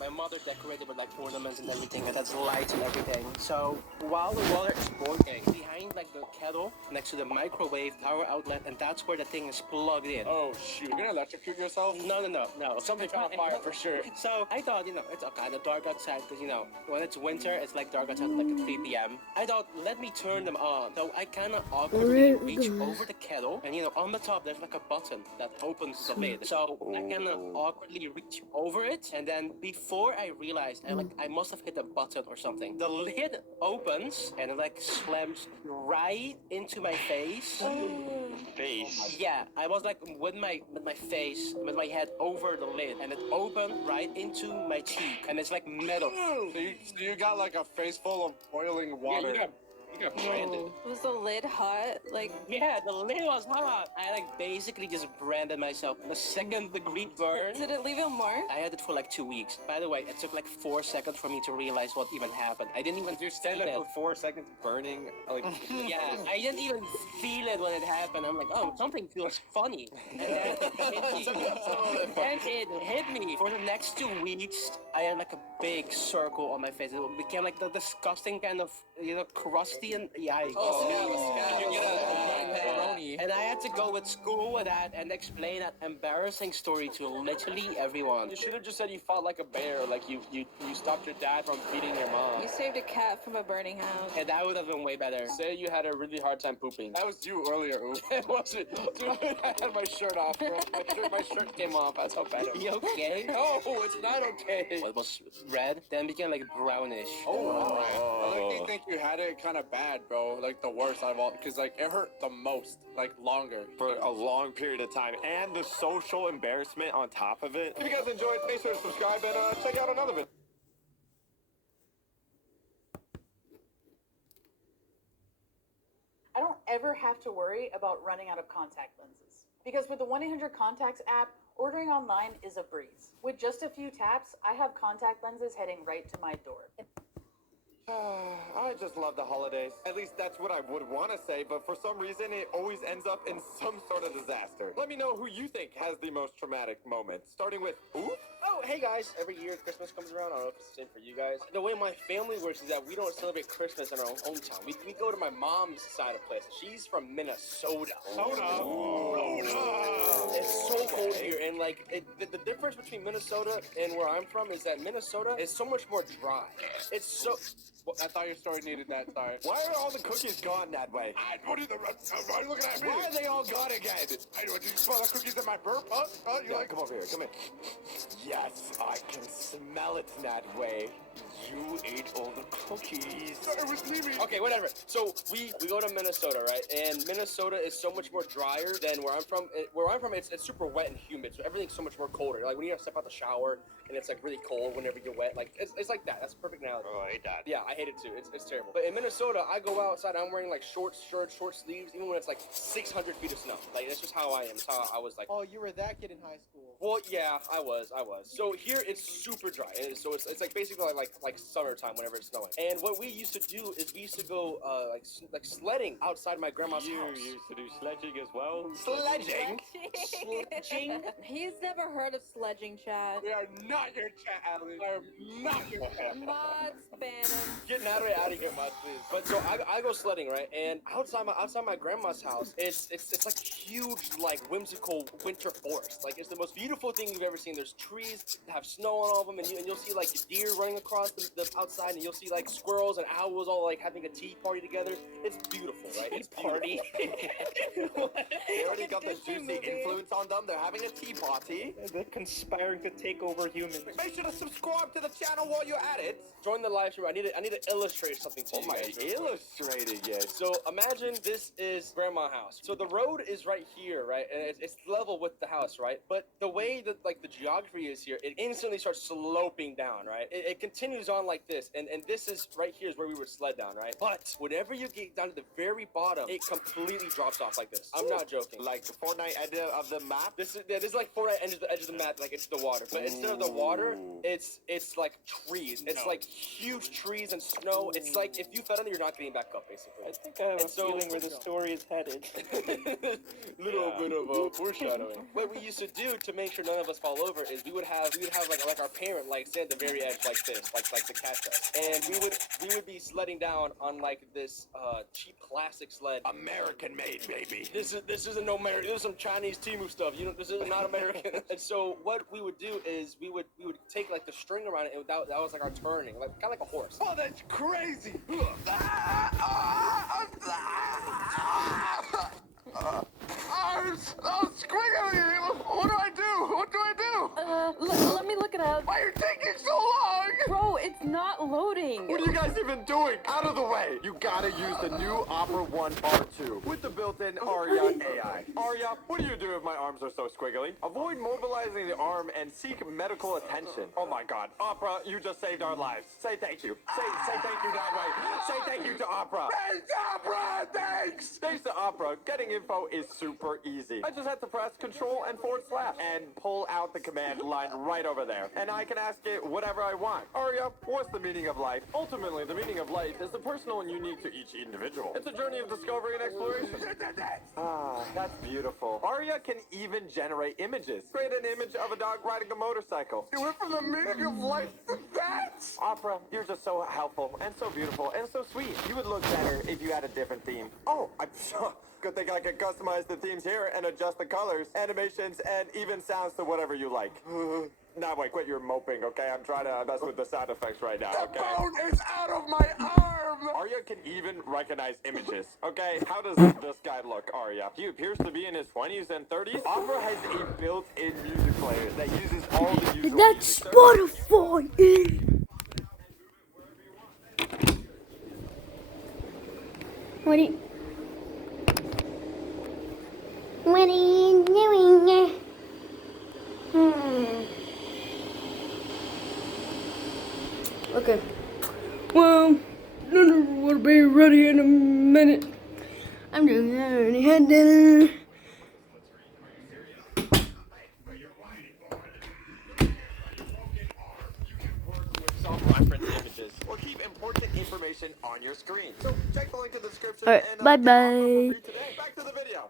my mother decorated with like ornaments and everything, and that's lights and everything. So while the water is boiling, behind like the kettle next to the microwave power outlet, and that's where the thing is plugged in. Oh shoot, you're gonna electrocute yourself? No. Something caught fire for sure. So I thought, it's kind of dark outside because, when it's winter, it's like dark outside like at 3 p.m. I thought, let me turn them on. So I kind of awkwardly reach over the kettle, and on the top there's like a button that opens the lid. So I kind of awkwardly reach over it, and then before I realized, I must have hit a button or something. The lid opens and it like slams right into my face. Face. Yeah, I was like with my face, with my head over the lid, and it opened right into my cheek, and it's like metal. So you got like a face full of boiling water. Yeah, you got branded. Was the lid hot? Like, Yeah, the lid was hot. I like basically just branded myself. The 2nd-degree burn. did it leave a mark? I had it for like 2 weeks. By the way, it took like 4 seconds for me to realize what even happened. I didn't even Stand feel there it. for 4 seconds burning. Like, Yeah, I didn't even feel it when it happened. I'm like, oh, something feels funny. And then it hit me. For the next 2 weeks, I had like a big circle on my face. It became like the disgusting kind of, crusty and yikes. And I had to go with school with that and explain that embarrassing story to literally everyone. You should have just said you fought like a bear, like you stopped your dad from beating your mom. You saved a cat from a burning house. And that would have been way better. Say you had a really hard time pooping. That was you earlier, Oop. It wasn't. Dude, I had my shirt off, bro. My shirt came off. That's how bad it was. You okay? No, it's not okay. It was red, then became like brownish. I like, think you had it kind of bad, bro. Like the worst out of all, because like it hurt the most, like longer. for a long period of time, and the social embarrassment on top of it. If you guys enjoyed, make sure to subscribe and check out another video. I don't ever have to worry about running out of contact lenses. Because with the 1-800-CONTACTS app, ordering online is a breeze. With just a few taps, I have contact lenses heading right to my door. I just love the holidays. At least that's what I would want to say, but for some reason it always ends up in some sort of disaster. Let me know who you think has the most traumatic moment, starting with Oop. Oh, hey guys. Every year Christmas comes around. I don't know if it's the same for you guys. The way my family works is that we don't celebrate Christmas in our own hometown. We go to my mom's side of place. She's from Minnesota. It's so cold here, and like the difference between Minnesota and where I'm from is that Minnesota is so much more dry. It's so. Well, I thought your story needed that. Sorry. Why are all the cookies gone that way? I put in the rest. Why are you looking at me? Why are they all gone again? I know. Did you smell the cookies in my burp? You Yeah, like? come over here, come here. Yes, I can smell it that way. You ate all the cookies. It was Mimi. Okay, whatever. So we go to Minnesota, right? And Minnesota is so much more drier than where I'm from. Where I'm from, it's super wet and humid, so everything's so much more colder. Like when you have to step out the shower and it's like really cold whenever you're wet. Like it's like that. That's a perfect analogy. Oh, I hate that. Yeah, I hate it too. It's terrible. But in Minnesota, I go outside. I'm wearing like short shirts, short sleeves, even when it's like 600 feet of snow. Like that's just how I am. It's how I was like. Oh, you were that kid in high school. Well, yeah, I was. So here it's super dry, and so it's like basically like summertime whenever it's snowing. And what we used to do is we used to go like sledding outside my grandma's You house. used to do sledging as well? Sledging? Sledging? He's never heard of sledging, Chad. We are not your chat, Allie. We are not your chat. Mods ban him. Get Natalie out of here, Mud, please. But so I go sledding, right? And outside my grandma's house, it's like huge, like whimsical winter forest. Like it's the most beautiful thing you've ever seen. There's trees that have snow on all of them, and you'll see like deer running across the outside, and you'll see like squirrels and owls all like having a tea party together. It's beautiful, right? It's party. They already got the Disney juicy movie. influence on them. They're having a tea party. They're conspiring to take over humans. Make sure to subscribe to the channel while you're at it. Join the live stream. I need to illustrate something to Oh you my, guys. illustrated yet. So imagine this is grandma's house. So the road is right here, right? And it's level with the house, right? But the way that like the geography is here, it instantly starts sloping down, right? It continues on like this. And this is right here is where we would sled down, right? But whenever you get down to the very bottom, it completely drops off like this. I'm not joking. Like the Fortnite edit of the map. This is like for the edge of the map, like it's the water. But instead of the water, Ooh. it's like trees. It's like huge trees and and snow. It's like if you fell down, you're not getting back up, basically. I think I have a And so- feeling where the story is headed. Little bit of foreshadowing. What we used to do to make sure none of us fall over is we would have like our parent like stand at the very edge like this, like to catch us, and we would be sledding down on like this cheap plastic sled. American made, baby. This isn't no American. This is some Chinese Temu stuff. This is not American. And so what we would do is we would take like the string around it, and that was like our turning, like kind of like a horse. Oh, that's crazy. Oh, squiggly. What do I do? What do I do? Let me look it up. Why are you taking so long? Bro, it's not loading. What are you guys even doing? Out of the way! You gotta use the new Opera One R2 with the built-in Aria AI. Aria, what do you do if my arms are so squiggly? Avoid mobilizing the arm and seek medical attention. Oh my god, Opera, you just saved our lives. Say thank you. Say thank you that way. Say thank you to Opera. Thanks, Opera! Thanks! Thanks to Opera, getting info is super easy. I just have to press Control and / and pull out the command line right over there. And I can ask it whatever I want. Aria, what's the meaning of life? Ultimately, the meaning of life is personal and unique to each individual. It's a journey of discovery and exploration. Ah, that's beautiful. Aria can even generate images. Create an image of a dog riding a motorcycle. You went from the meaning of life to that! Opera, you're just so helpful and so beautiful and so sweet. You would look better if you had a different theme. Oh, I'm sure. Good thing I can customize the themes here and adjust the colors, animations, and even sounds to whatever you like. Now, wait, quit your moping, okay? I'm trying to mess with the sound effects right now, okay? The bone is out of my arm! Arya can even recognize images, okay? How does this guy look, Arya? He appears to be in his 20s and 30s. Opera has a built-in music player that uses all the usual That's music. Spotify. What are you doing? Okay. Well, dinner will be ready in a minute. I'm just already had dinner. Some reference images or keep important information on your screen. So check the link in the description. Alright, and bye-bye. get Opera for free today. Back to the video.